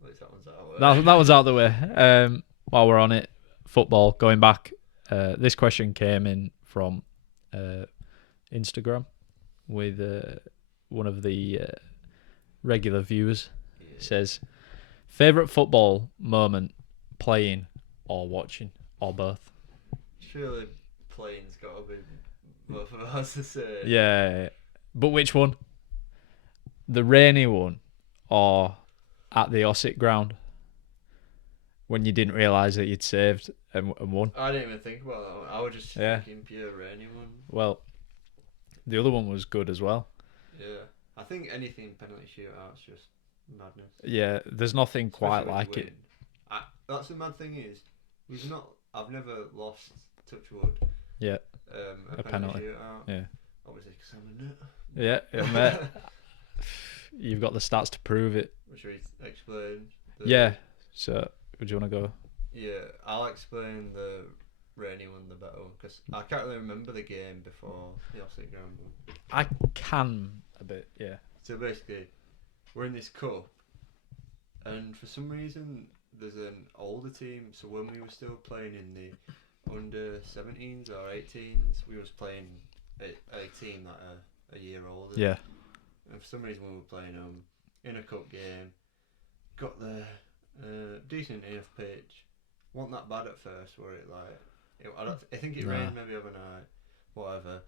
At least that one's out of the way. That one's out of the way. While we're on it, football, going back, this question came in from Instagram with one of the regular viewers. Yeah. Says, favourite football moment, playing or watching, or both? Surely playing's got to be both of us to say. Yeah. But which one? The rainy one or at the Ossett ground? When you didn't realise that you'd saved and won? I didn't even think about that one. I was just thinking pure rainy one. Well, the other one was good as well. Yeah. I think anything penalty shootout's just madness. Yeah, there's nothing Especially quite when like you it. win. That's the mad thing is, I've never lost, touch wood, Yeah, a penalty shootout. Yeah. Obviously, because I'm a nut. Yeah, mate. You've got the stats to prove it. Should we explain? Yeah. So, would you want to go? Yeah, I'll explain the rainy one the better one because I can't really remember the game before the Ossett ground one. I can a bit, yeah. So basically, we're in this cup, and for some reason there's an older team. So when we were still playing in the under 17s or 18s, we was playing a team that a year older. Yeah. And for some reason we were playing in a cup game, got the decent enough pitch. Wasn't that bad at first, were it? I think it rained maybe overnight, whatever.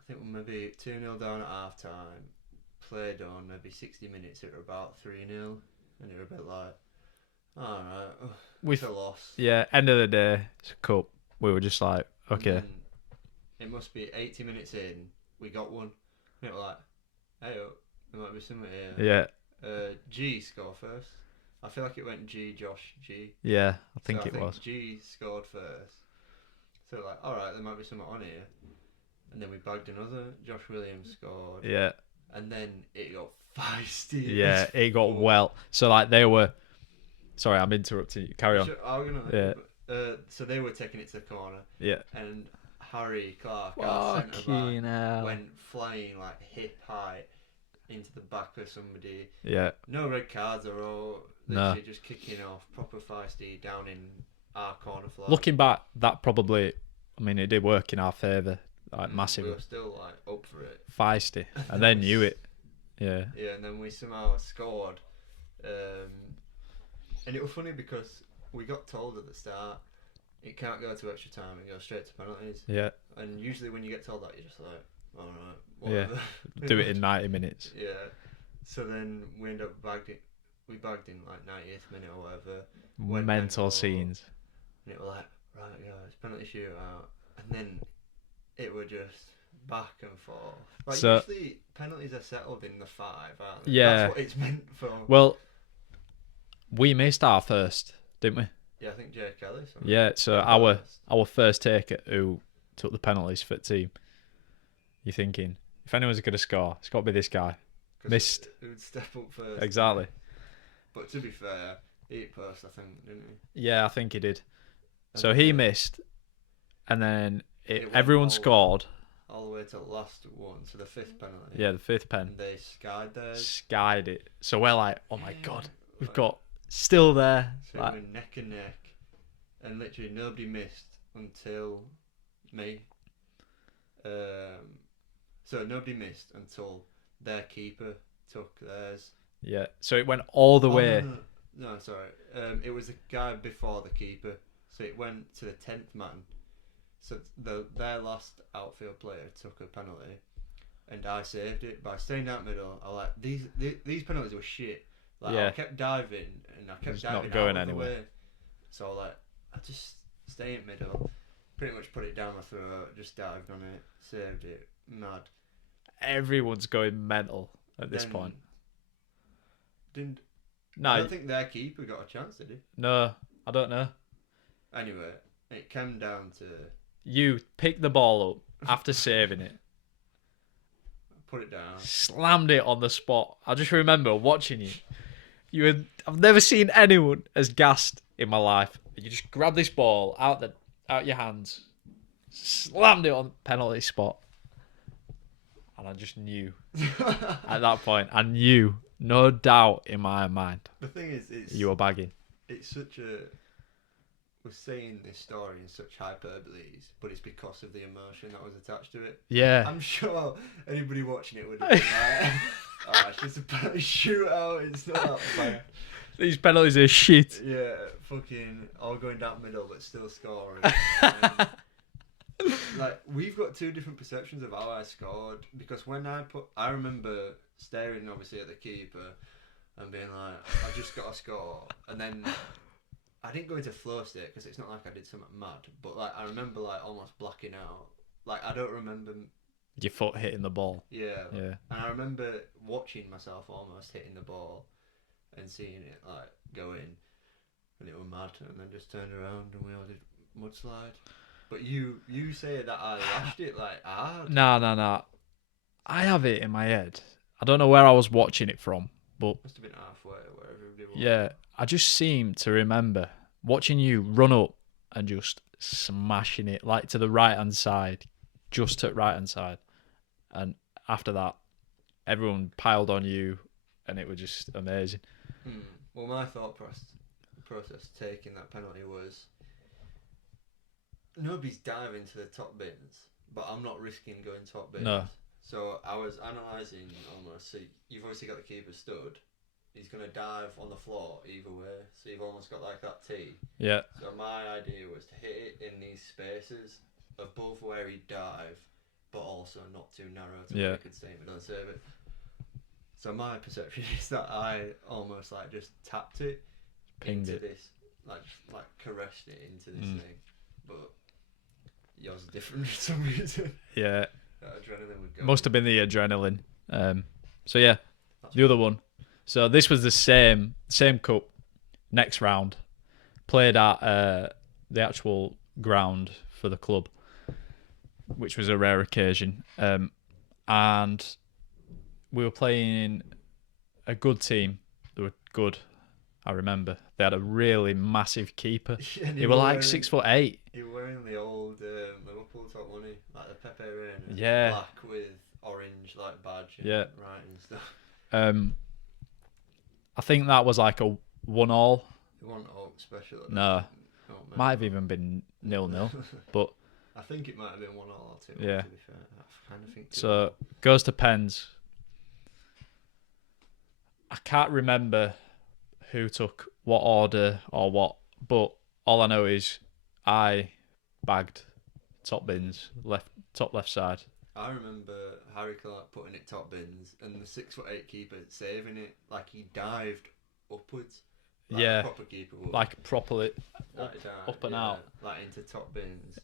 I think we're maybe 2-0 down at half time. Played on maybe 60 minutes. It were about 3-0, and it were a bit like, all right, it's a loss. Yeah, end of the day, it's a cup. We were just like, okay. It must be 80 minutes in. We got one. And it was like, hey, there might be something here. Yeah. G scored first. I feel like it went Josh G. Yeah, I think it was. G scored first. So like, all right, there might be something on here. And then we bagged another. Josh Williams scored. Yeah. And then it got feisty. Yeah, it got well. So like they were. Sorry, I'm interrupting you. Carry on. So they were taking it to the corner. Yeah. And Harry Clark, our centre back, went flying like hip high into the back of somebody. Yeah. No red cards or all. Literally just kicking off, proper feisty down in our corner flag. Looking back, that probably, I mean, it did work in our favour, like massive. We were still like up for it. Feisty, and then knew it. Yeah. Yeah, and then we somehow scored. And it was funny because we got told at the start it can't go to extra time, it goes straight to penalties. Yeah. And usually when you get told that, you're just like, alright, whatever. Yeah. Do it in 90 minutes. Yeah. So then we end up we bagged in like 90th minute or whatever. Mental scenes. And it was like, right guys, penalty shootout. And then it were just back and forth. Like so, usually penalties are settled in the 5, aren't they? Yeah. That's what it's meant for. Well, we missed our first, didn't we? Yeah, I think Jake Ellis. Yeah, so our first taker who took the penalties for the team. You're thinking, if anyone's going to score, it's got to be this guy. Missed. Who would step up first. Exactly. But to be fair, he hit post, I think, didn't he? Yeah, I think he did. So he missed, and then everyone scored. All the way to the last one, so the 5th penalty. Yeah, the 5th pen. And they skied theirs. Skied it. So we're like, oh my God, we've got still there. So like, we were neck and neck. And literally nobody missed until me. So nobody missed until their keeper took theirs. Yeah, so it went all the way. No, sorry. It was the guy before the keeper. So it went to the 10th man. So their last outfield player took a penalty, and I saved it by staying out middle. I like these penalties were shit. Like I kept diving and I kept just diving not going out of anywhere. the way. So like I just stay in middle, pretty much put it down my throat, just dived on it, saved it. Mad. Everyone's going mental at this point. I don't think their keeper got a chance, did he? No, I don't know. Anyway, it came down to you picked the ball up after saving it. Put it down. Slammed it on the spot. I just remember watching you. I've never seen anyone as gassed in my life. You just grabbed this ball out your hands, slammed it on penalty spot, and I just knew. At that point, I knew No doubt in my mind. The thing is, You were bagging. it's such a. We're saying this story in such hyperboles, but it's because of the emotion that was attached to it. Yeah. I'm sure anybody watching it would have been like, oh, it's just a penalty shootout, it's not that bad. These penalties are shit. Yeah, fucking all going down middle but still scoring. Like, we've got two different perceptions of how I scored, because when I remember staring obviously at the keeper and being like, I just got a score, and then I didn't go into flow state because it's not like I did something mad, but like I remember like almost blacking out. Like, I don't remember Your foot hitting the ball. Yeah. Yeah. And I remember watching myself almost hitting the ball and seeing it like go in, and it was mad, and then just turned around and we all did mudslide. But you say that I lashed it like hard. No. I have it in my head. I don't know where I was watching it from, but Must have been halfway where everybody was. yeah, I just seem to remember watching you run up and just smashing it like to the right hand side, just at right hand side, and after that, everyone piled on you, and it was just amazing. Well, my thought process taking that penalty was, nobody's diving to the top bins, but I'm not risking going top bins. No. So I was analysing almost. So you've obviously got the keeper stood. He's going to dive on the floor either way. So you've almost got like that T. Yeah. So my idea was to hit it in these spaces above where he'd dive, but also not too narrow to where he could stay middle and save it. So my perception is that I almost like just tapped it into this, like caressed it into this thing. But yours is different for some reason. Yeah. That adrenaline would go. Must have been the adrenaline. So yeah, the other one. So this was the same cup. Next round, played at the actual ground for the club, which was a rare occasion. And we were playing a good team. They were good. I remember they had a really massive keeper. Yeah, they were like 6'8". He was wearing the old Liverpool top, wasn't he? Like the Pepe Reina. Yeah. Black with orange like badge. And Yeah. writing and stuff. I think that was like a 1-1. It wasn't all special. No. Might have even been 0-0. But I think it might have been 1-1 or 2. Yeah. To be fair, I kind of think. So goes to pens. I can't remember who took what order or what, but all I know is I bagged top bins, top left side. I remember Harry Clark putting it top bins and the 6'8" keeper saving it like he dived upwards. Like Yeah, a proper keeper would. like properly Like up and out. like into top bins.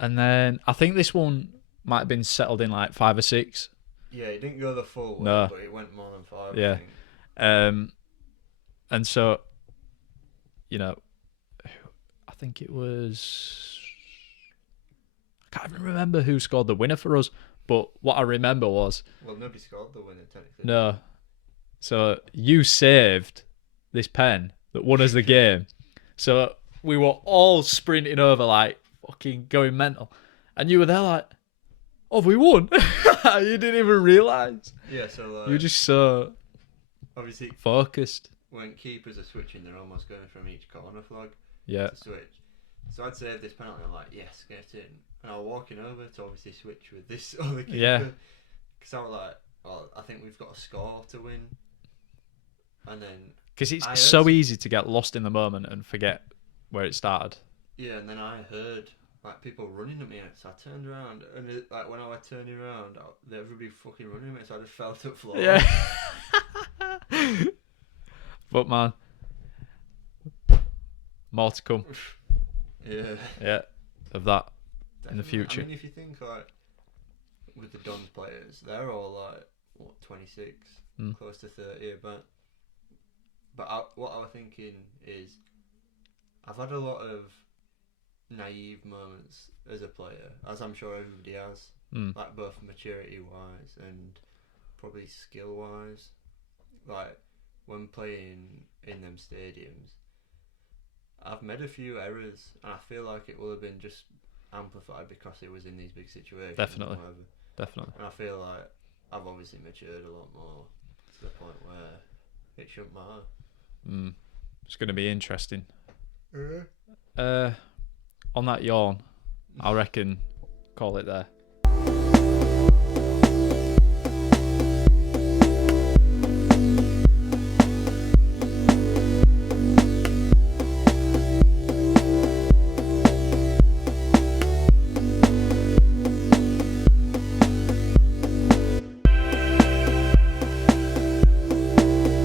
And then I think this one might have been settled in like 5 or 6. Yeah, it didn't go the full way, No. but it went more than 5. Yeah. I think. And so, you know, I think it was, I can't even remember who scored the winner for us, but what I remember was, Well, nobody scored the winner technically. no. So you saved this pen that won us the game. So we were all sprinting over like fucking going mental. And you were there like, oh, we won. You didn't even realise. Yeah, so like, You were just so obviously focused. when keepers are switching, they're almost going from each corner flag Yeah. to switch. So I'd save this penalty. I'm like, yes, get in. And I was walking over to obviously switch with this other keeper. Yeah. Because I was like, well, I think we've got a score to win. And then Because it's I heard so easy to get lost in the moment and forget where it started. yeah, and then I heard like people running at me, so I turned around, and like when I was turning around, everybody fucking running at me, so I just fell to the floor. Yeah. But man, more to come. Yeah. Yeah, of that in the Definitely. future. I mean, if you think like with the Dons players, they're all like what 26, close to 30, but what I was thinking is I've had a lot of naive moments as a player, as I'm sure everybody has, like both maturity wise and probably skill wise. Like when playing in them stadiums, I've made a few errors, and I feel like it will have been just amplified because it was in these big situations. Definitely. And whatever. Definitely. And I feel like I've obviously matured a lot more to the point where it shouldn't matter. It's going to be interesting. On that yawn, I reckon call it there.